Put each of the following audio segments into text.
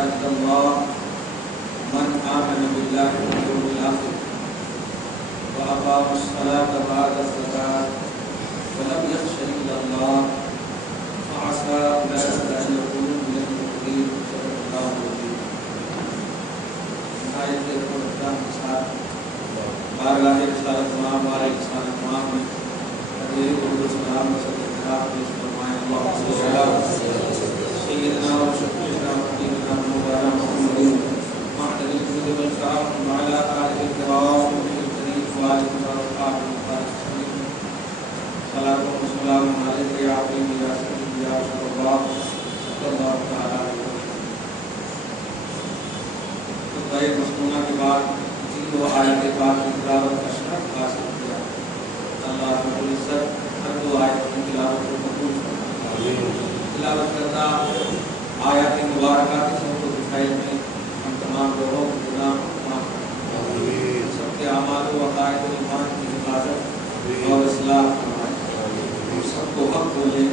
مساجد الله من آمن بالله واليوم الآخر وأقام الصلاة وآتى الزكاة ولم يخش إلا الله فعسى أولئك أن يكونوا من المتقين. صدق الله العظيم. آیت القرآن کے ساتھ بارگاہ رسالت تمام بارے انسان تمام میں حضور درود و سلام و صدقہ خراج پیش فرمائیں. اللهم صل علی سیدنا و شفیعنا و حبیبنا مولانا محمد معدن الجود والکرام وعلى آلہ الکرام والمرسلین وآلہ وصحبہ وسلم. صلاۃ و سلام علیک یا حبیبی یا سیدی یا رسول اللہ صلی اللہ تعالی علیہ وسلم. خطبہ مسنونہ کے بعد تینوں آیت پاک کی تلاوت کا شرف حاصل کیا. اللہ رب العزت ہر دو آیت کی تلاوت کو قبول فرمائے. تلاوت کرنا آیات مبارکہ کے سبب و دفائل میں ہم تمام لوگوں کو گناہ معاف فرمائے. سب کے اعمال و عقائد و ایمان کی حفاظت اور اصلاح فرمائے. ہم سب کو حق بولیں،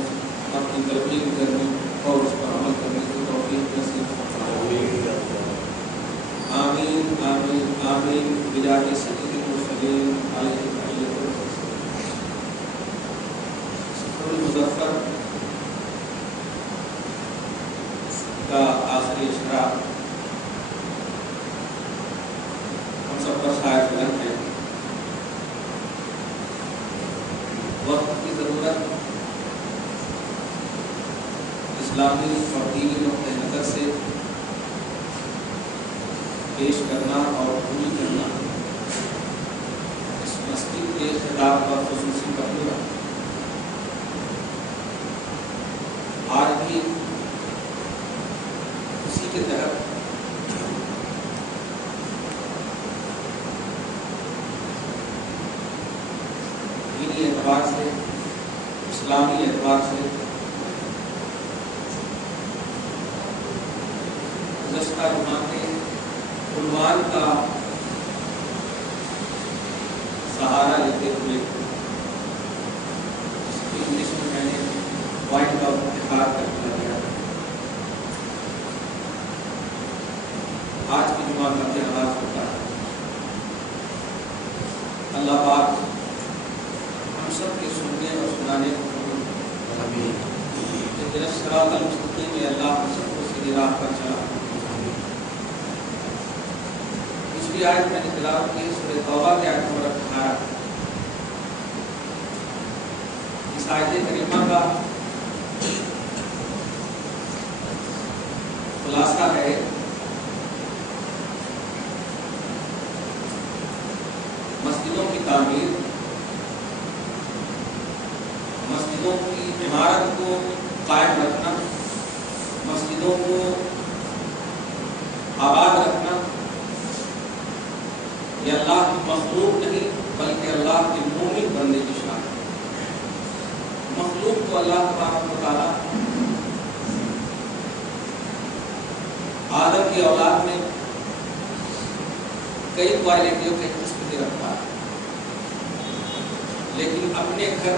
اپنی تبلیغ کرنے اور اس پر عمل کرنے کی توفیق نصیب فرمائے. آمین آمین آمین بجاہ سید المرسلین علیہ الصلوۃ والسلام. سفر المظفر کا آخری اشرا ہم سب پر شاید بلند ہے. وقت کی ضرورت اسلامی اور دینی نقطہ نظر سے پیش کرنا اور پوری کرنا اس مسجد کے خطاب کا خصوصی پہلو ہے. آج بھی اسی کے تحت دینی اعتبار سے، اسلامی اعتبار سے گزشتہ جمعہ کے عنوان کا سہارا لیتے ہوئے اس کو انگلش میں میں نے پوائنٹ کا انتخاب کر دیا. آج کی جمعہ کا آغاز ہوتا ہے. اللہ پاک ہم سب کے سننے اور سنانے کو قبول فرمائے. اهدنا الصراط المستقیم. اللہ ہم سب کو سیدھی راہ پر چلا. دوسری آیت میں نے تلاوت کی سورہ توبہ کی آیت نمبر 18. اس آیت کریمہ کا خلاصہ ہے مسجدوں کی تعمیر، مسجدوں کی عمارت کو قائم رکھنا، مسجدوں کو آباد رکھنا. یہ اللہ کی مخلوق نہیں بلکہ اللہ کے مومن بندے کی شان ہے. مخلوق کو اللہ تبارک و تعالیٰ آدم کی اولاد میں کئی کوالٹیوں کے قسم کے رکھتا ہے، لیکن اپنے گھر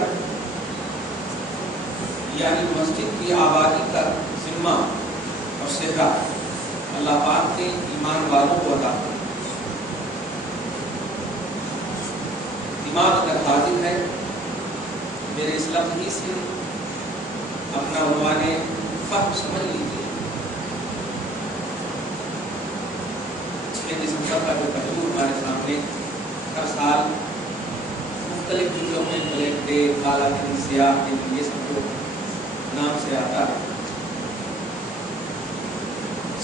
یعنی مسجد کی آبادی کا ذمہ اور صحرا اللہ پاک کے ایمان والوں کو عطا کرتا ہے. دماغ اگر حاضر ہے میرے اس لفظ ہی سے اپنا عنوان فہم سمجھ لیجیے. 6 دسمبر کا جو پہلو ہمارے سامنے ہر سال مختلف جملوں میں بلیک ڈے، کالا دن، سیاہ دن، یہ سب کو نام سے آتا ہے.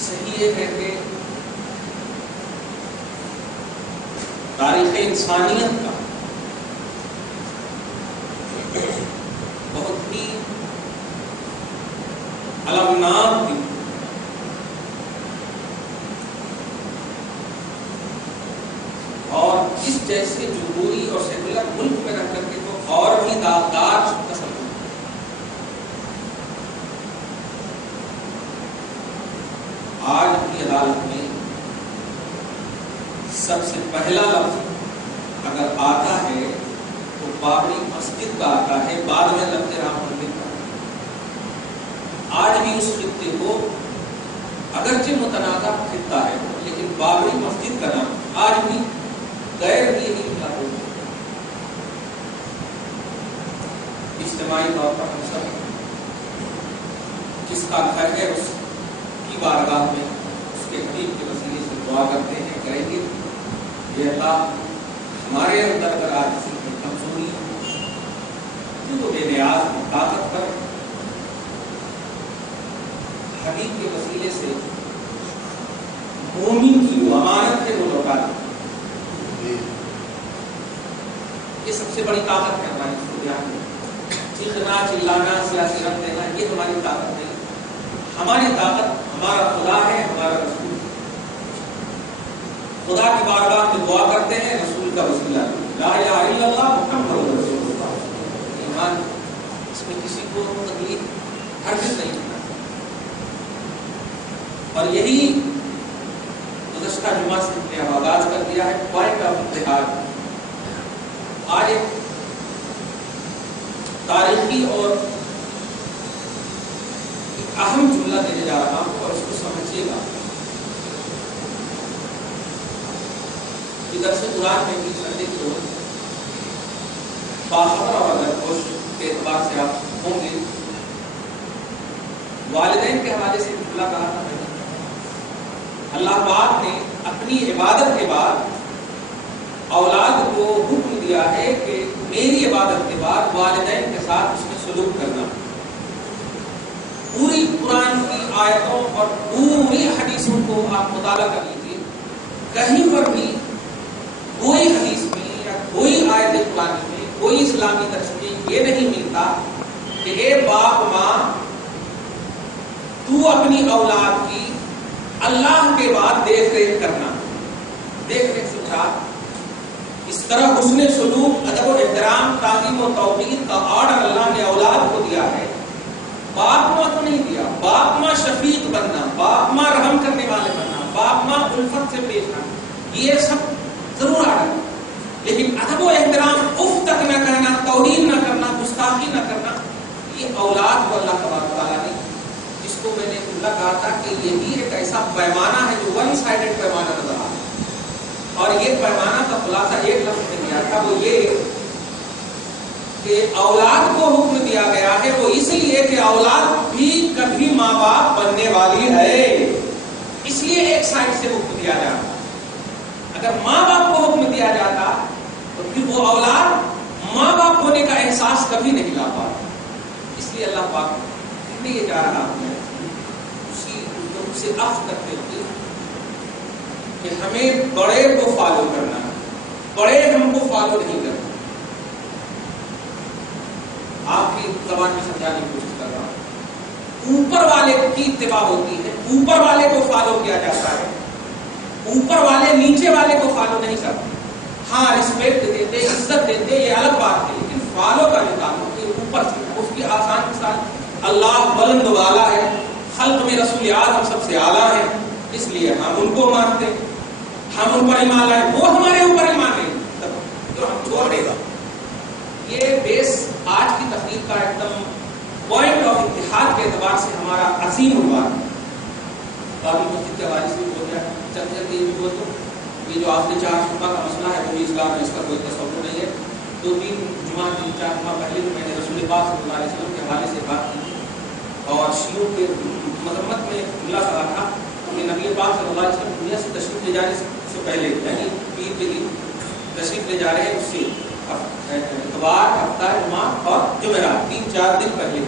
صحیح یہ ہے کہ تاریخ انسانیت کا بہت ہی المناک دن، اور اس جیسے جمہوری اور سیکولر ملک میں رہ کر کے تو اور بھی داغدار قسم. آج کی عدالت میں سب سے پہلا لفظ اگر آتا ہے تو بابری مسجد کا آتا ہے، بعد میں لفظ رام مندر کا. آج بھی اس خطے کو اگرچہ متنازع خطہ ہے لیکن بابری مسجد کا نام آج بھی غیر دینی لاہور اجتماعی طور پر ہم سب جس کا گھر ہے اس کی بارگاہ میں اس کے حبیب کے وسیلے سے دعا کرتے ہیں، کریں گے کہ اللہ ہمارے اندر اگر آج کسی کی کمزوری تو بے نیاز طاقت پر حبیب کے وسیلے سے مومن کی وہ امانت ہے وہ لوٹا دے۔ یہ سب سے بڑی طاقت ہے ہماری اس کو دھیان میں چیخنا چلانا سیاسی رنگ دینا یہ ہماری طاقت نہیں، ہماری طاقت ہمارا خدا ہے، ہمارا رسول ہے۔ خدا کی بارگاہ میں دعا کرتے ہیں، رسول کا وسیلہ لا الہ الا اللہ محمد رسول اللہ، ایمان اس میں کسی کو تکلیف ہرگز نہیں ہونا۔ اور یہی گزشتہ جمعہ سے ہم نے آغاز کر دیا ہے پوائنٹ آف اتحاد۔ آج ایک تاریخی اور ایک اہم جملہ دینے جا رہا ہوں اور اس کو سمجھیے گا کہ درس قرآن میں بھی سنڈے کی روز باخبر اور اگر خوش کے اعتبار سے آپ ہوں گے، والدین کے حوالے سے جملہ کہا تھا میں نے، اللہ پاک نے اپنی عبادت کے بعد اولاد کو حکم دیا ہے کہ میری عبادت کے بعد والدین کے ساتھ اس میں سلوک کرنا۔ پوری قرآن کی آیتوں اور پوری حدیثوں کو آپ مطالعہ کر لیجیے، کہیں پر بھی کوئی حدیث میں یا کوئی آیت قرآن میں کوئی اسلامی درس میں یہ نہیں ملتا کہ اے باپ ماں تو اپنی اولاد کی اللہ کے بعد دیکھ ریکھ کرنا۔ دیکھ ریکھ سے مراد اس طرح حسن سلوک، ادب و احترام، تعظیم و توقیر کا آرڈر اللہ نے اولاد کو دیا ہے، باپ ماں کو نہیں دیا۔ باپ ماں شفیق بننا، باپ ماں رحم کرنے والے بننا، باپ ماں الفت سے پیش آنا، یہ سب ضرور آرڈر ہے، لیکن ادب و احترام اف تک نہ کرنا، توہین نہ کرنا، گستاخی نہ کرنا، یہ اولاد کو اللہ تبارک و تعالیٰ نے، جس کو میں نے کہا تھا کہ یہ بھی ایک ایسا پیمانہ ہے جو ون سائیڈڈ پیمانہ نظر آ رہا ہے، اور یہ پیمانہ کا خلاصہ ایک لفظ میں دیا تھا، وہ یہ کہ اولاد کو حکم دیا گیا ہے وہ اس لیے کہ اولاد بھی کبھی ماں باپ بننے والی ہے، اس لیے ایک سائڈ سے حکم دیا جاتا۔ اگر ماں باپ کو حکم دیا جاتا تو پھر وہ اولاد ماں باپ ہونے کا احساس کبھی نہیں لا پاتا۔ اس لیے اللہ پاک کہنے یہ جا رہا ہے اسی حکم سے اخذ کرتے ہوئے کہ ہمیں بڑے کو فالو کرنا ہے، بڑے ہم کو فالو نہیں کرنا۔ آپ کی زبان میں سمجھانے کی کوشش کر رہا ہوں، اوپر والے کی اتباع ہوتی ہے، اوپر والے کو فالو کیا جاتا ہے، اوپر والے نیچے والے کو فالو نہیں کرتے۔ ہاں رسپیکٹ دیتے، عزت دیتے، یہ الگ بات ہے، لیکن فالو کا جو تعلق ہے اوپر سے۔ اس کی آسان مثال، اللہ بلند والا ہے، خلق میں رسول اعظم سب سے اعلیٰ ہے، اس لیے ہم ان کو مانتے، ہم ان پر ایمان لائے، وہ ہمارے اوپر ایمان نہیں جو ہم چھوڑ دے گا۔ یہ بیس آج کی تقریر کا ایک دم پوائنٹ آف اتحاد کے اعتبار سے ہمارا عظیم عنوان ہے۔ بابری مسجد کے حوالے سے بول رہا ہے، چلتے چلتے یہ بھی بول دو، یہ جو آخری 4 جمعہ کا مسئلہ ہے وہ بھی اسلام میں اس کا کوئی تصور نہیں ہے۔ 2-3 جمعہ 3-4 جمعہ پہلے بھی میں نے رسول پاک صلی اللہ علیہ وسلم کے حوالے سے بات کی اور شیعوں کے مذمت میں جملہ کہا تھا کہ نبی پاک صلی اللہ علیہ وسلم دنیا سے تشریف لے جانے سے پہلے، یعنی پیر کے دن تشریف لے جا رہے ہیں، اس سے اتوار، ہفتہ، جمعہ اور جمعرات 3-4 دن پہلے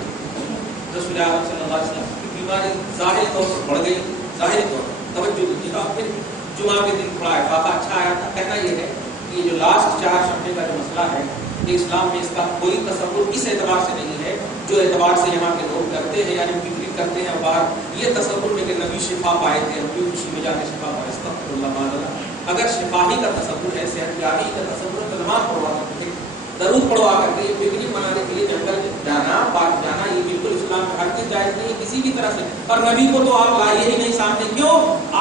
رسول اللہ صلی اللہ علیہ وسلم کی بیماری ظاہری طور پر بڑھ گئی، ظاہری طور پر توجہ دی، اور پھر جمعہ کے دن تھوڑا افاقہ اچھا آیا تھا۔ کہنا یہ ہے کہ یہ جو لاسٹ 4 شبے کا جو مسئلہ ہے کہ اسلام میں اس کا کوئی تصور اس اعتبار سے نہیں ہے جو اعتبار سے یہاں کے لوگ کرتے ہیں، یعنی فکر کرتے ہیں باہر یہ تصور میں کہ نبی شفا پائے تھے، ہم بھی خوشی میں جا کے شفا پائے، استغفر اللہ معاذ۔ اگر شفاہی کا تصور ہے، صحت یابی کا تصور ہے تو نماز پڑھوا کرتے ہیں، درود پڑھوا کر کے پکنک منانے کے لیے جنگل جانا، پارک جانا، یہ بالکل اسلام میں ہر چیز جائز نہیں ہے کسی بھی طرح سے۔ اور نبی کو تو آپ لائیے ہی نہیں سامنے، کیوں؟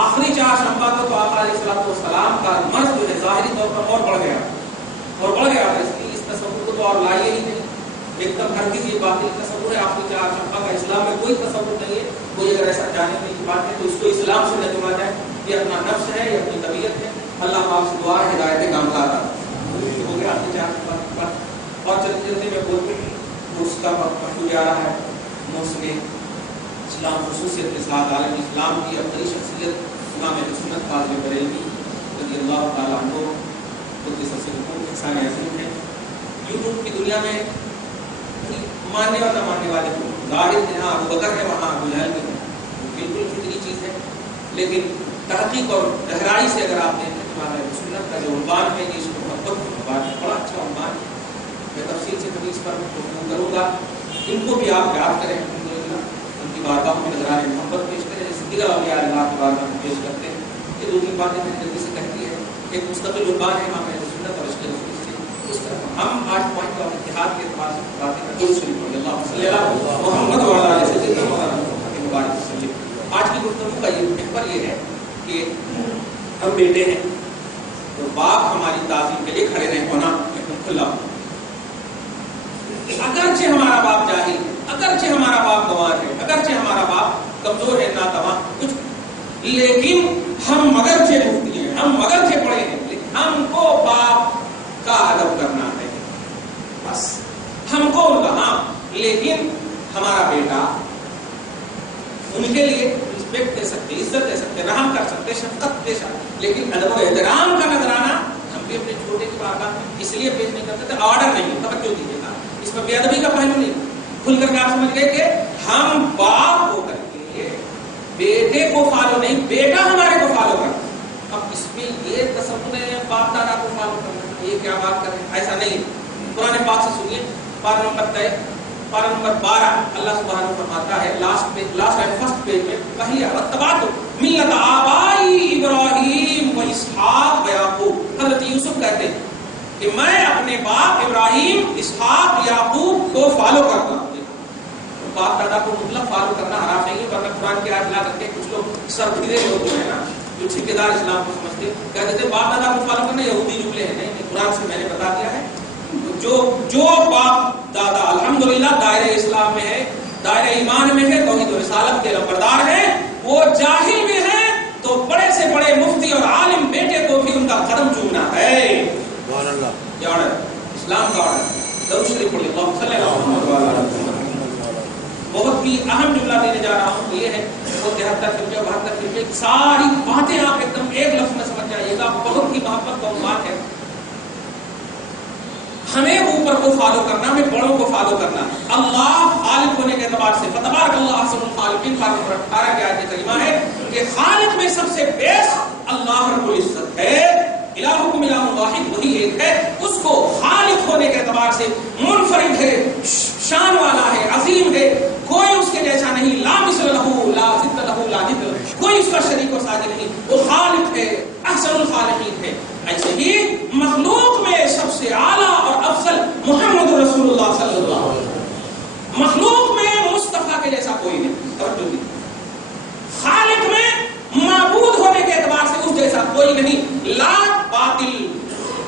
آخری 4 شنبہ کو تو آقا علیہ السلام کا مرض جو ہے ظاہری طور پر اور بڑھ گیا اس لیے اس تصور کو تو اور لائیے ہی نہیں، ایک دم ہر کسی باطل تصور ہے۔ آخری 4 شنبہ کا اسلام میں کوئی تصور نہیں ہے کوئی اگر ایسا جاننے کی بات ہے تو اس کو اسلام سے نہ جوڑا جائے. یہ اپنا نفس ہے, یہ اپنی طبیعت ہے. اللہ آپ سے دعا ہے ہدایت کام کا تھا ہو گیا آپ نے جان اور چلتے چلتے میں بولتے ہیں اس کا وقت جا رہا ہے. محسن اسلام خصوصیت کے ساتھ عالم اسلام کی اب بڑی شخصیت امام سنت فاضل بریلوی رضی اللہ تعالیٰ عنہ احسان عظیم ہے. یوٹیوب کی دنیا میں ماننے اور نہ ماننے والے ظاہر جہاں ابو بکر ہے وہاں ابو جہل بھی ہے, بالکل فطری چیز ہے. لیکن تحقیق اور گہرائی سے اگر آپ دیکھیں تو ہمارے سنت کا جو عنوان ہے یہ اس کو محبت کا عنوان ہے, بڑا اچھا عنوان ہے. میں تفصیل سے کبھی اس پر گفتگو کروں گا. ان کو بھی آپ یاد کریں, الحمدللہ ان کی بارگاہوں میں نظرانے محبت پیش کریں جیسے دیگر اولیاء اللہ کی بارگاہ میں پیش کرتے ہیں. یہ دو تین باتیں میں جلدی سے کہتی ہے. ایک مستقل عنوان ہے امام سنت اور اس کے رسول سے. اس طرح ہم 8 پوائنٹ اور اتحاد کے اعتبار سے باتیں کرتے ہیں. اللہ صلی اللہ محمد وعلی آلہ سیدنا محمد مبارک وسلم. آج کی گفتگو کا یہ محور یہ ہے کہ ہم بیٹے ہیں تو باپ ہماری تعظیم کے لیے کھڑے رہیں ہونا کھلا. اگرچہ ہمارا باپ جاہل ہے, اگرچہ ہمارا باپ گنوار ہے, اگرچہ ہمارا باپ کمزور ہے, ناتواں کچھ, لیکن ہم اگرچہ مفتی ہیں, ہم اگرچہ پڑھے ہیں, لیکن ہم کو باپ کا ادب کرنا ہے. بس ہم کو ان کا ہاں, لیکن ہمارا بیٹا ان کے لیے رسپیکٹ دے سکتے, عزت دے سکتے, رحم کر سکتے, شفقت پیش آ, لیکن ادب و احترام کا نذرانہ ہم بھی اپنے چھوٹے کی بارگاہ میں اس لیے پیش نہیں کرتے تھے. آرڈر نہیں, توجہ دیجیے گا, اس میں بے ادبی کا پہلو نہیں. کھل کر کے آپ سمجھ گئے کہ ہم باپ ہو کر کے بیٹے کو فالو نہیں, بیٹا ہمارے کو فالو کرتا. اب اس میں یہ تصور ہے باپ دادا کو فالو کرنا, یہ کیا بات کریں, ایسا نہیں. قرآن پاک سے سنیے, پارہ نمبر 12 اللہ سبحانہ فرماتا ہے لاسٹ فرسٹ پیج میں, وہی واتبعت ملت آبائی ابراہیم و اسحاق و یعقوب. حضرت یوسف کہتے ہیں کہ میں اپنے باپ ابراہیم, اسحاق, یعقوب کو فالو کرتا ہوں. باپ دادا کو مطلق فالو کرنا حرام نہیں ہے, ورنہ قرآن کی آیت لا کر کے کچھ لوگ سرخیرے لوگ ہیں نا جو ٹھیکیدار اسلام کو سمجھتے کہتے تھے باپ دادا کو فالو کرنا یہودی جملے ہیں. نہیں, قرآن سے میں نے بتا دیا ہے جو باپ دادا الحمدللہ دائرہ اسلام میں ہے, دائرہ ایمان میں ہے, توحید و رسالت کے نمبردار ہیں, وہ جاہل میں ہیں تو بڑے سے بڑے مفتی اور عالم بیٹے کو بھی ان کا قدم چومنا ہے. یہ آرڈر اسلام کا آرڈر. درود شریف پڑھیے, اللہم صلی اللہ علیہ وسلم. بہت ہی اہم جملہ دینے جا رہا ہوں, یہ ہے وہ 73 فرقے 72 فرقے ساری باتیں آپ ایک دم ایک لفظ میں سمجھ جائیے گا. بہت ہی محبت کا عنوان ہے. ہمیں اوپر کو فالو کرنا, ہمیں بڑوں کو فالو کرنا. اللہ خالق ہونے کے اعتبار سے فتبارک اللہ احسن الخالقین, پارہ نمبر 18 کی آیت کریمہ ہے کہ خالق میں سب سے بیسٹ اللہ رب العزت ہے. الہکم الہ واحد, وہی ایک ہے. اس کو خالق ہونے کے اعتبار سے منفرد ہے, شان والا ہے, عظیم ہے, کوئی اس کے جیسا نہیں. لا مثل لہ لا ضد لہ لا ند, کوئی اس کا شریک و ساجد نہیں. وہ خالق ہے, احسن الخالقین ہے. ایسے ہی مخلوق میں سب سے اعلیٰ اور افضل محمد رسول اللہ صلی اللہ علیہ وسلم. مخلوق میں مصطفیٰ کے جیسا کوئی نہیں. خالق میں معبود ہونے کے اعتبار سے اس جیسا کوئی نہیں. لات باطل,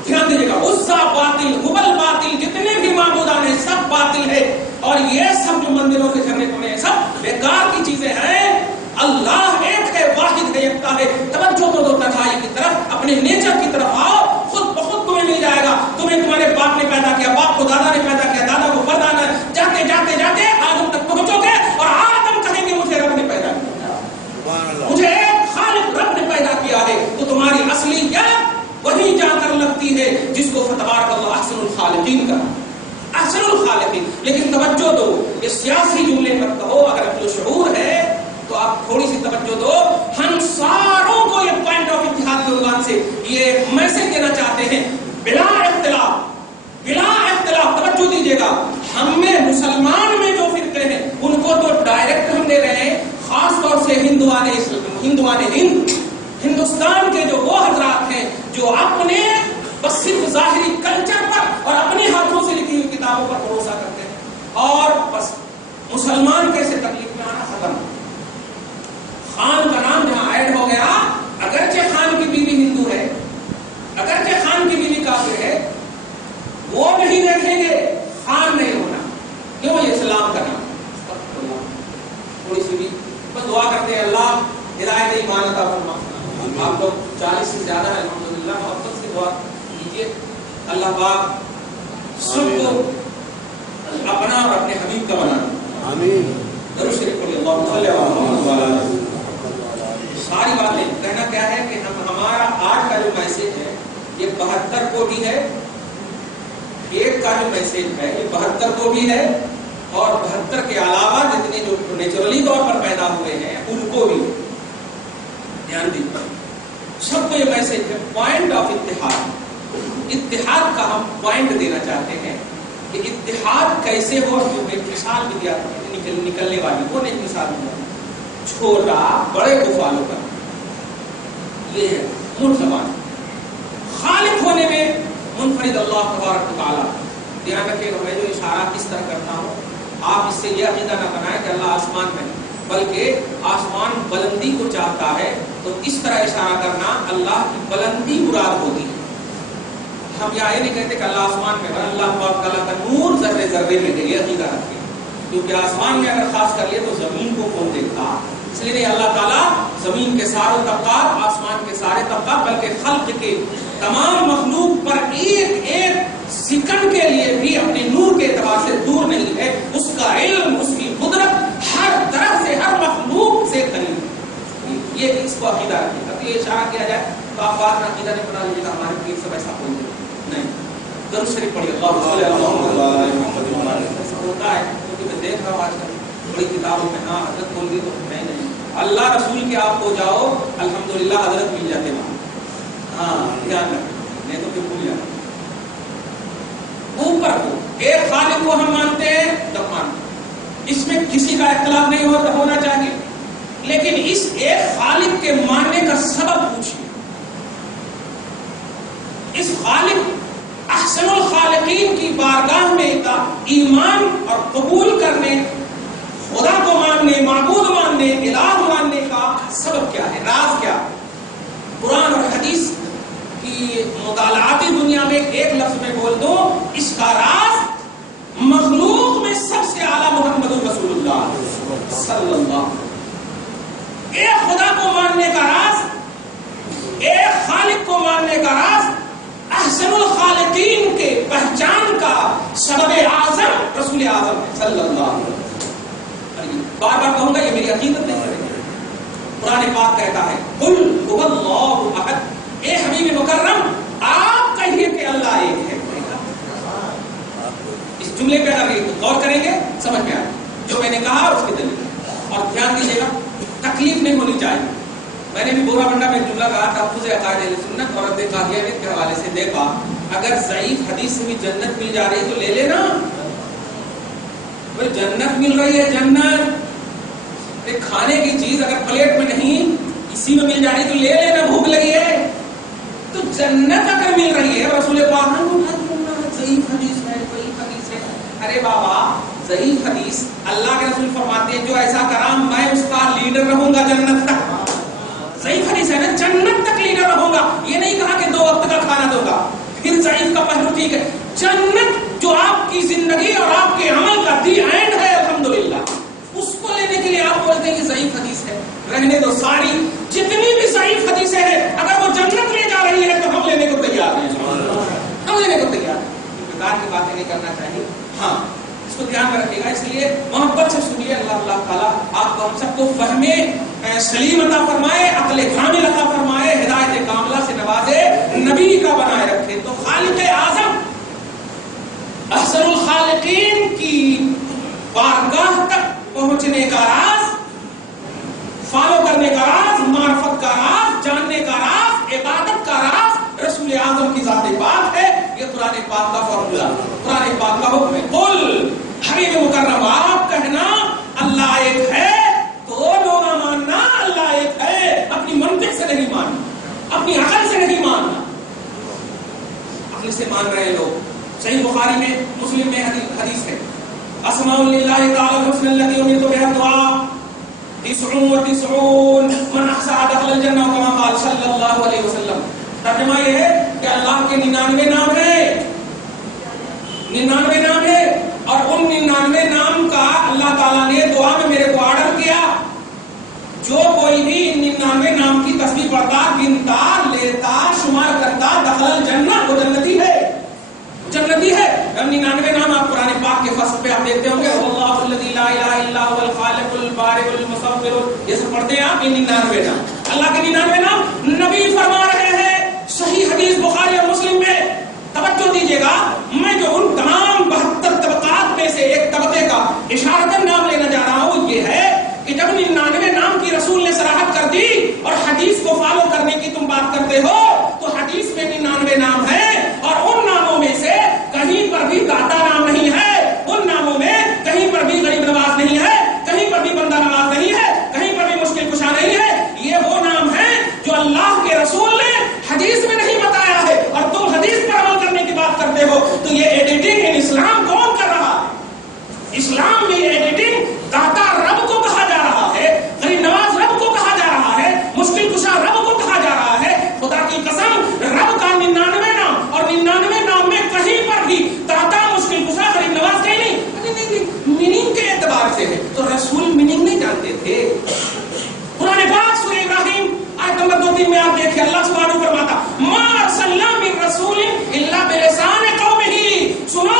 دھیان دیجیے گا, عزا باطل, ہبل باطل, جتنے بھی معبودان ہیں سب باطل ہے. اور یہ سب جو مندروں کے جھرنے پڑے ہیں سب بیکار کی چیزیں ہیں. اللہ ایک ہے, واحد ہے, یکتا ہے. توجہ تو دو تنہائی کی طرف, اپنے نیچر کی طرف آؤ, خود بخود تمہیں مل جائے گا. تمہیں تمہارے باپ نے پیدا کیا, باپ کو دادا نے پیدا کیا, دادا کو پردادا نے, جاتے جاتے جاتے آدم تک پہنچو گے اور آدم کہیں گے مجھے رب نے پیدا کیا, مجھے ایک خالق رب نے پیدا کیا ہے. تو تمہاری اصلیت وہیں جا کر لگتی ہے جس کو فتبارک اللہ احسن الخالقین کا, احسن الخالقین. لیکن توجہ دو, یہ سیاسی جملے مت کہو. اگر عقل و شعور ہے تو آپ تھوڑی سی توجہ دو. ہم ساروں کو یہ پوائنٹ آف اتحاد کے عنوان سے یہ میسج دینا چاہتے ہیں, بلا اختلاف, بلا اختلاف. توجہ دیجیے گا, ہم میں مسلمان میں جو فرقے ہیں ان کو تو ڈائریکٹ ہم دے رہے ہیں, خاص طور سے ہندوان ہند, ہندوستان کے جو وہ حضرات ہیں جو اپنے بس صرف ظاہری کلچر پر اور اپنے ہاتھوں سے لکھی ہوئی کتابوں پر بھروسہ کرتے ہیں اور بس مسلمان کیسے تکلیف میں آنا ختم. خان کا نام جہاں ایڈ ہو گیا, اگرچہ خان کی بیوی ہندو ہے, اگرچہ خان کی بیوی کافر ہے, وہ نہیں دیکھیں گے خان نہیں ہونا. کیوں؟ یہ اسلام کا نام. تھوڑی سی بھی بس زیادہ ایمان عطا فرما. آپ لوگ 40 سے زیادہ ہیں الحمدللہ، محبت سے دعا کیجیے. اللہ پاک سب کو اپنا اور اپنے حبیب کا بنانا. آمین. درود شریف پڑھیے. اللہم صلی علی محمد و علی آلہ. ساری باتیں کہنا کیا ہے کہ ہمارا آج کا جو میسج ہے یہ 72 کو بھی ہے. ایک کا جو میسج ہے یہ 72 کو بھی ہے، اور 72 کے علاوہ جتنے جو نیچرلی طور پر پیدا ہوئے ہیں ان کو بھی دھیان دیجیے. سب کو یہ میسج ہے پوائنٹ آف اتحاد. اتحاد کا ہم پوائنٹ دینا چاہتے ہیں کہ اتحاد کیسے ہو. جو ایک مثال بھی دیا نکلنے والی وہ ایک مثال دیا، چھوٹا بڑے کو فالو کر. یہ ہے مٹھ زبان. خالق ہونے میں منفرد اللہ تبارک و تعالیٰ. دھیان رکھیے گا میں جو اشارہ کس طرح کرتا ہوں آپ اس سے یہ عقیدہ نہ بنائیں کہ اللہ آسمان میں، بلکہ آسمان بلندی کو چاہتا ہے تو اس طرح اشارہ کرنا اللہ کی بلندی مراد ہوتی ہے. ہم یہ نہیں کہتے کہ اللہ آسمان میں، بل اللہ پاک تعالیٰ کا نور ذرے ذرے میں ہے. یہ عقیدہ رکھیں، کیونکہ آسمان میں اگر خاص کر لیے تو زمین کو کون دیکھتا. اس لیے اللہ تعالیٰ زمین کے سارے طبقات، آسمان کے سارے طبقات، بلکہ خلق کے تمام مخلوق پر ایک ایک سیکنڈ کے لیے بھی اپنے نور کے اعتبار سے دور نہیں ہے. اس کا علم، اس کی قدرت ہر طرح سے ہر مخلوق سے قریب. یہ اس کو عقیدہ رکھیے گا. یہ اشارہ کیا جائے تو آپ بات میں عقیدہ نہیں بنا لیجیے گا ہمارے پیر سب ایسا کوئی نہیں. درود شریف پڑھیے. اللہ صلی اللہ علیہ وسلم. ہوتا ہے کیونکہ میں دیکھ رہا ہوں آج کل بڑی کتابوں میں ہاں حضرت بول گئی تو میں نہیں. اللہ رسول کے آپ ہو جاؤ الحمدللہ حضرت مل جاتے وہاں. ہاں دھیان رکھیں نہیں تو پھر بھول جانا. اوپر کو ایک خالق کو ہم مانتے ہیں تب مانتے ہیں، اس میں کسی کا اختلاف نہیں ہونا چاہیے. لیکن اس ایک خالق کے ماننے کا سبب پوچھیے. اس خالق احسن الخالقین کی بارگاہ میں ایمان اور قبول کرنے، خدا کو ماننے، معبود ماننے، الہ ماننے کا سبب کیا ہے، راز کیا ہے؟ قرآن اور حدیث کی مطالعاتی دنیا میں ایک لفظ میں بول دو، اس کا راز مخلوق میں سب سے اعلیٰ محمد رسول اللہ صلی اللہ علیہ وسلم. ایک خدا کو ماننے کا راز، ایک خالق کو ماننے کا راز، احسن الخالقین کے پہچان کا سبب اعظم رسول اعظم صلی اللہ علیہ وسلم. بار بار کہوں گا یہ میری عقیدت نہیں ہے. قرآن پاک کہتا ہے قل هو اللہ احد. اے حبیب مکرم آپ کہیے کہ اللہ ایک ہے. اس جملے پہ اگر غور کریں گے سمجھ میں آئے جو میں نے کہا اس کی دلیل. اور دھیان دیجیے گا تکلیف نہیں ہونی چاہیے. میں نے بھی بورا بنڈا میں جملہ کہا تھا خود عقائد اہل سنت اور رد قادیانیت کے حوالے سے دیکھا اگر ضعیف حدیث سے بھی جنت مل جا رہی تو لے لینا. جنت مل رہی ہے، جنت ایک کھانے کی چیز اگر پلیٹ میں نہیں اسی میں مل جا رہی تو لے لینا. بھوک لگی ہے تو جنت اگر مل رہی ہے رسول پاک ضعیف حدیث ہے، ضعیف حدیث ہے. ارے بابا ضعیف حدیث اللہ کے رسول فرماتے ہیں جو ایسا کرا میں اس کا لیڈر رہوں گا جنت تک. ضعیف حدیث ہے نا، جنت تک لیڈر رہوں گا. یہ نہیں کہا کہ 2 وقت کا کھانا دوں گا. پھر ضعیف کا پہلو ٹھیک ہے، جنت جو آپ کی زندگی اور آپ کے عمل کا دی اینڈ ہے الحمدللہ، اس کو لینے کے لیے آپ بولتے ہیں کہ ضعیف حدیث ہے. رہنے دو، ساری جتنی بھی ضعیف حدیثیں ہیں اگر وہ جنت لے جا رہی ہے تو ہم لینے کو تیار ہیں. ہم لینے کو تیار ہیں. بیکار کی باتیں نہیں کرنا چاہیے. ہاں اس کو دھیان میں رکھیے گا. اس لیے محبت سے سنیے. اللہ تعالیٰ آپ کو ہم سب کو فہمے سلیم عطا فرمائے، عقل کامل عطا فرمائے، ہدایت کاملہ سے نوازے، نبی کا بنائے رکھے. تو خالق اعظم احسن الخالقین کی بارگاہ تک پہنچنے کا راز، فالو کرنے کا راز، معرفت کا راز، جاننے کا راز، عبادت کا راز رسول اعظم کی ذات پاک ہے. یہ قرآن پاک کا فارمولا، قرآن پاک کا حکم ہے. قل حبیب مکرم آپ کہنا اللہ ایک ہے تو جو نہ ماننا اللہ ایک ہے. اپنی منطق سے نہیں ماننا، اپنی عقل سے نہیں ماننا. عقل سے مان رہے لوگ. صحیح بخاری میں، مسلم میں حدیث ہے اسماء للہ تعالی الحسن الذی امرت بها الدعاء 99 من احصاها دخل الجنہ کما قال صلی اللہ علیہ وسلم. ترجمہ یہ ہے کہ اللہ کے 99 نام ہیں، 99 نام ہے، اور ان 99 نام کا اللہ تعالیٰ نے دعا میں میرے کو آرڈر کیا. جو کوئی بھی 99 نام کی تسبیح پڑھتا، گنتا، لیتا، شمار کرتا، دخل الجنہ، وہ جنتی ہے، جنتی ہے۔ 99 نام آپ قرآن پاک کے فصل پہ آپ دیکھتے ہوں گے، اللہ الذی لا الہ الا هو الخالق البارئ المصور، یہ سب پڑھتے ہیں آپ، یہ 99 نام، اللہ کے 99 نام۔ نبی فرما رہے ہیں صحیح حدیث بخاری اور مسلم میں، توجہ دیجیے گا، میں جو ان تمام 72 طبقات میں سے ایک طبقے کا اشارتاً نام لینا جا رہا ہوں، یہ ہے کہ جب 99 نام کی رسول نے صراحت کر دی اور حدیث کو فالو کرنے کی تم بات کرتے ہو، تو حدیث میں 99 نام ہے، اور ان ناموں میں سے کہیں پر بھی داتا نام نہیں ہے، ان ناموں میں کہیں پر بھی غریب نواز نہیں ہے، کہیں پر بھی بندہ نواز نہیں ہے، کہیں پر بھی مشکل کشا نہیں ہے۔ یہ وہ نام ہے جو اللہ کے رسول نے حدیث میں نہیں بتایا ہے، اور تم حدیث پر عمل کرنے کی بات کرتے ہو۔ تو یہ ایڈیٹنگ ان اسلام کون کر رہا ہے؟ اسلام میں یہ ایڈیٹنگ داتا رب کو کہا جا رہا ہے، غریب نواز رب کو کہا جا رہا ہے، مشکل کشا رب کو کہا جا رہا ہے۔ خدا کی قسم، رب کا 99 نام اور 99 نام میں کہیں پر بھی داتا، مشکل کشا، غریب نواز کہیں نہیں۔ میننگ کے اعتبار سے ہے تو رسول میننگ نہیں جانتے تھے۔ قرآن پاک سورہ ابراہیم آیت نمبر 2-3 میں آپ دیکھیں، اللہ سبحانہ فرماتا ما ارسلنا من رسول الا بلسان قومہ۔ سنو،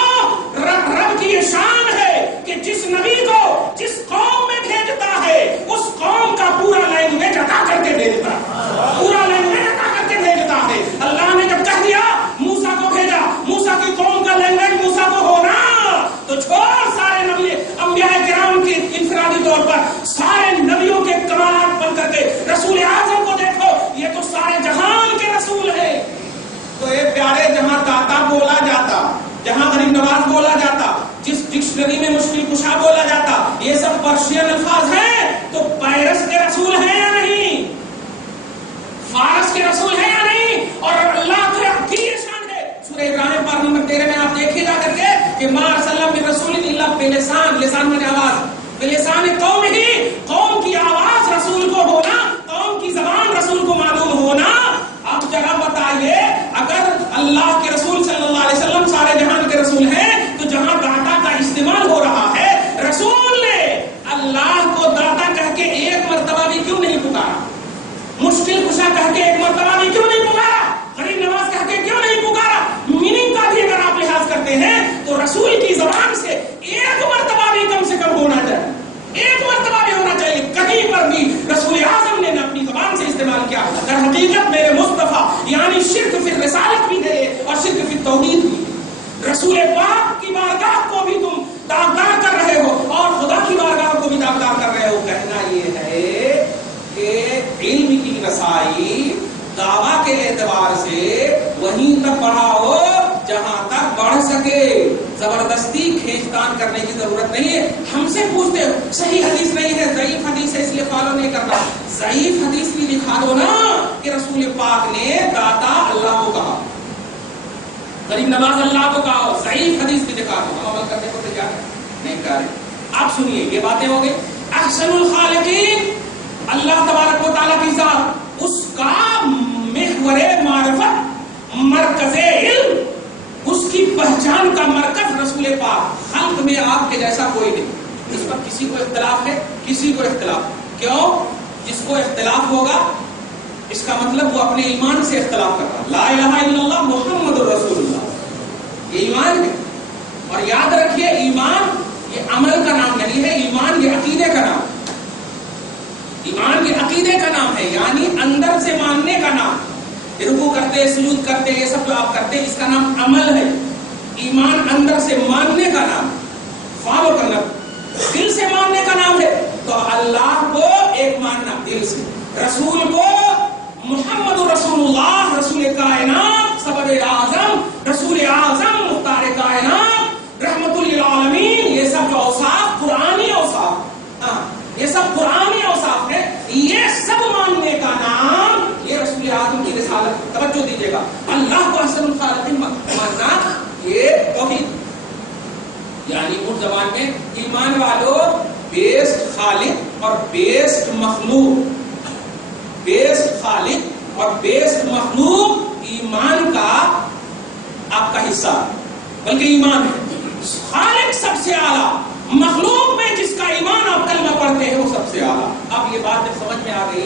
رب کی یہ شان ہے کہ جس نبی کو جس قوم میں بھیجتا ہے اس قوم کا پورا لینگویج عطا کر کے بھیجتا ہے، پورا لینگویج عطا کر کے بھیجتا ہے۔ اللہ نے جب کہہ دیا موسیٰ کو بھیجا، موسیٰ کی قوم کا لینگویج موسیٰ کو ہونا، تو چھوڑ سارے نبی انبیاء کرام کی انفرادی طور پر سارے نبیوں کے کمالات بن کر کے رسول اعظم کو دیکھو، یہ تو سارے جہان کے رسول ہیں۔ تو ایک پیارے، جہاں داتا بولا جاتا، جہاں غریب نواز بولا جاتا، جس ڈکشنری میں مشکل کشا بولا جاتا، یہ سب پرشین الفاظ ہیں، تو پیرس کے رسول ہیں یا نہیں؟ فارس کے رسول ہیں یا نہیں؟ اور اللہ کی یہ شان ہے۔ سورہ ابراہیم پارہ نمبر 13 میں آپ دیکھیے جا کر کے کہ ما ارسلنا من رسول الا بلسان، لسان میں آواز، بلسان قوم ہی، قوم کی آواز رسول کو ہونا، قوم کی زبان رسول کو معلوم ہونا۔ اب ذرا بتائیے، اگر اللہ کے رسول صلی اللہ علیہ وسلم سارے جہان کے رسول ہیں، تو جہاں داتا کا استعمال ہو رہا ہے، رسول نے اللہ کو داتا کہہ کے ایک مرتبہ بھی کیوں نہیں پکارا؟ مشکل کشا کہہ کے ایک مرتبہ بھی کیوں نہیں پکارا؟ غریب نواز کہہ کے کیوں نہیں پکارا؟ میننگ کا بھی اگر آپ لحاظ کرتے ہیں تو رسول کی زبان سے ایک مرتبہ بھی کم سے کم ہونا چاہیے، ایک مرتبہ بھی ہونا چاہیے، کہیں پر بھی رسول اعظم نے اپنی زبان سے استعمال کیا۔ در حقیقت میرے مصطفیٰ یعنی شرک فی الرسالت بھی ہے اور شرک فی التوحید بھی۔ رسول پاک کی بارگاہ کو بھی تم داغدار کر رہے ہو اور خدا کی بارگاہ کو بھی داغدار کر رہے ہو۔ کہنا یہ ہے کہ علم کی رسائی دعویٰ کے اعتبار سے وہیں تک بڑھاؤ جہاں تک بڑھ سکے، زبردستی کھینچتان کرنے کی ضرورت نہیں ہے۔ ہم سے پوچھتے ہو صحیح حدیث نہیں ہے، ضعیف حدیث ہے اس لیے فالو نہیں کرنا۔ ضعیف حدیث بھی دکھا دو نا کہ رسول پاک نے داتا اللہ کو کہا، غریب نواز اللہ کو کہا، ضعیف حدیث بھی دکھا دو، ہم عمل کرنے کو تیار نہیں کر رہے۔ آپ سنیے، یہ باتیں ہو گئی۔ احسن الخالقین اللہ تبارک و تعالیٰ کی ذات، اس کا محور معرفت، مرکز علم، اس کی پہچان کا مرکز رسول پاک۔ خلق میں آپ کے جیسا کوئی نہیں، اس پر کسی کو اختلاف ہے، کسی کو اختلاف کیوں؟ جس کو اختلاف ہوگا اس کا مطلب وہ اپنے ایمان سے اختلاف کر رہا ہے۔ لا الہ الا اللہ محمد رسول اللہ، یہ ایمان ہے۔ اور یاد رکھیے، ایمان یہ عمل کا نام نہیں ہے، ایمان یہ عقیدے کا نام ہے۔ ایمان یہ عقیدے کا نام ہے، یعنی اندر سے ماننے کا نام۔ رکوع کرتے، سجود کرتے، یہ سب جو آپ کرتے ہیں اس کا نام عمل ہے۔ ایمان اندر سے ماننے کا نام، فالو کرنا، دل سے ماننے کا نام ہے۔ تو اللہ کو ایک ماننا دل سے، رسول کو محمد رسول اللہ، رسول کائنات، سبب اعظم، رسول اعظم، مختار کائنات، رحمت للعالمین، یہ سب جو اوصاف قرآنی اوصاف، یہ سب قرآنی اوصاف ہے، یہ سب ماننے کا نام یہ رسول اعظم کی رسالت۔ توجہ دیجیے گا، اللہ کو احسن الخالقین ماننا یہ توحید، یعنی اردو زبان میں ایمان والوں بیسٹ خالق اور بیسٹ مخلوق، بیسٹ خالق اور بیسٹ مخلوق ایمان کا آپ کا حصہ، بلکہ ایمان ہے۔ خالق سب سے اعلیٰ، مخلوق میں جس کا ایمان آپ کلمہ پڑھتے ہیں وہ سب سے اعلیٰ۔ اب یہ بات جب سمجھ میں آ گئی،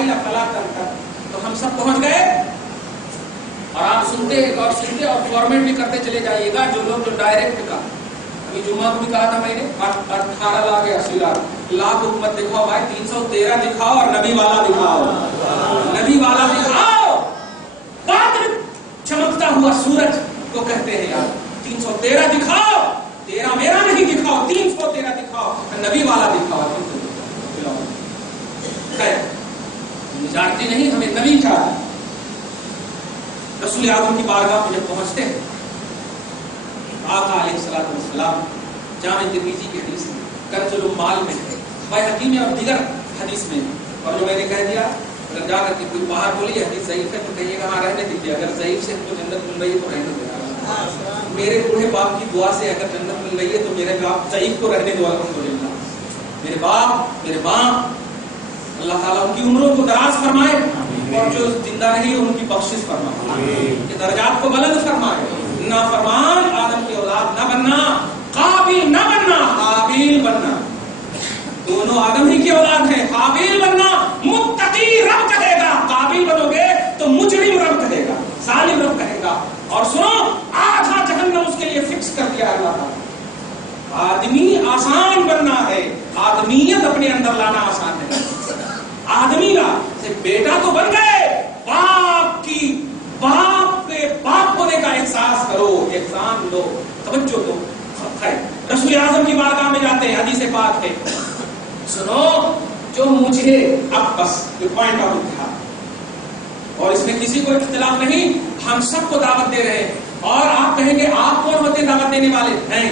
الرسائل فلا تنتظر. تو ہم سب پہنچ گئے اور آپ سنتے اور فارمیٹ بھی کرتے چلے جائیے گا. جو لوگ جو ڈائریکٹ کا ابھی جمعہ کو بھی کہا تھا میں نے 18 لاکھ 80 لاکھ حکومت دکھاؤ بھائی, 313 دکھاؤ اور نبی والا دکھاؤ, نبی والا دکھاؤ. قادر چمکتا ہوا سورج کو کہتے ہیں یار, 313 دکھاؤ, 13 میرا نہیں دکھاؤ, 313 دکھاؤ, نبی والا دکھاؤ. خیر جانتے نہیں ہمیں نبی چاہیے. رسول اعظم کی بارگاہ میں جب پہنچتے ہیں آقا علیہ الصلوۃ والسلام جامع ترمذی کی حدیث میں کنز الاموال میں بیہقی میں اور دیگر حدیث میں, اور جو میں نے کہہ دیا اگر جا کر کے کوئی باہر بولی یہ حدیث ضعیف ہے تو کہیے گا ہاں رہنے دیجیے, اگر ضعیف سے تو جنت مل رہی ہے تو رہنے دے. میرے بوڑھے باپ کی دعا سے اگر جنت مل رہی ہے تو میرے باپ ضعیف کو رہنے دو الحمدللہ. میرے باپ میرے ماں اللہ تعالیٰ ان کی عمروں کو دراز فرمائے اور جو زندہ رہی ان کی بخشش فرمائے, کہ درجات کو بلند فرمائے. نافرمان آدم کی اولاد نہ بننا, قابل نہ بننا, قابل بننا. دونوں آدم ہی کی اولاد ہیں. قابل بننا متقی رب کہے گا, قابل بنو گے تو مجرم رب کہے گا, ظالم رب کہے گا. اور سنو آدھا جہنم اس کے لیے فکس کر دیا اللہ تعالیٰ. آدمی آسان بننا ہے, آدمیت اپنے اندر لانا آسان ہے. آدمی کا بیٹا تو بن گئے, باپ کے باپ ہونے کا احساس کرو, احسان لو, توجہ دو. رسول اعظم کی بارگاہ میں جاتے ہیں, حدیث پاک ہے. سنو جو مجھے اب بس پوائنٹ آؤٹ تھا اور اس میں کسی کو اختلاف نہیں, ہم سب کو دعوت دے رہے ہیں. اور آپ کہیں گے آپ کون ہوتے ہیں دعوت دینے والے ہیں؟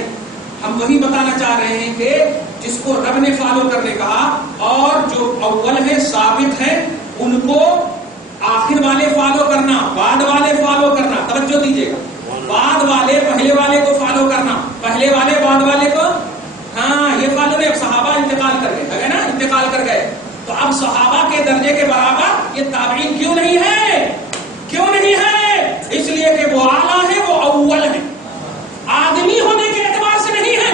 ہم وہی بتانا چاہ رہے ہیں کہ جس کو رب نے فالو کرنے کہا اور جو اول ہے ثابت ہے ان کو آخر والے فالو کرنا, بعد والے فالو کرنا. توجہ دیجیے گا, بعد والے پہلے والے کو فالو کرنا, پہلے والے بعد والے کو. ہاں یہ فالو نہیں. اب صحابہ انتقال کر گئے ہے نا, انتقال کر گئے تو اب صحابہ کے درجے کے برابر یہ تابعین کیوں نہیں ہے؟ کیوں نہیں ہے؟ اس لیے کہ وہ اعلیٰ ہے, وہ اول ہے. آدمی ہونے کے اعتبار سے نہیں ہے,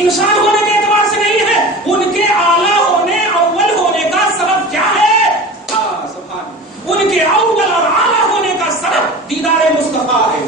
انسان ہونے کے اعتبار سے نہیں ہے. ان کے اعلیٰ ہونے اول ہونے کا سبب کیا ہے؟ ان کے اول اور اعلیٰ ہونے کا سبب دیدار مصطفیٰ ہے,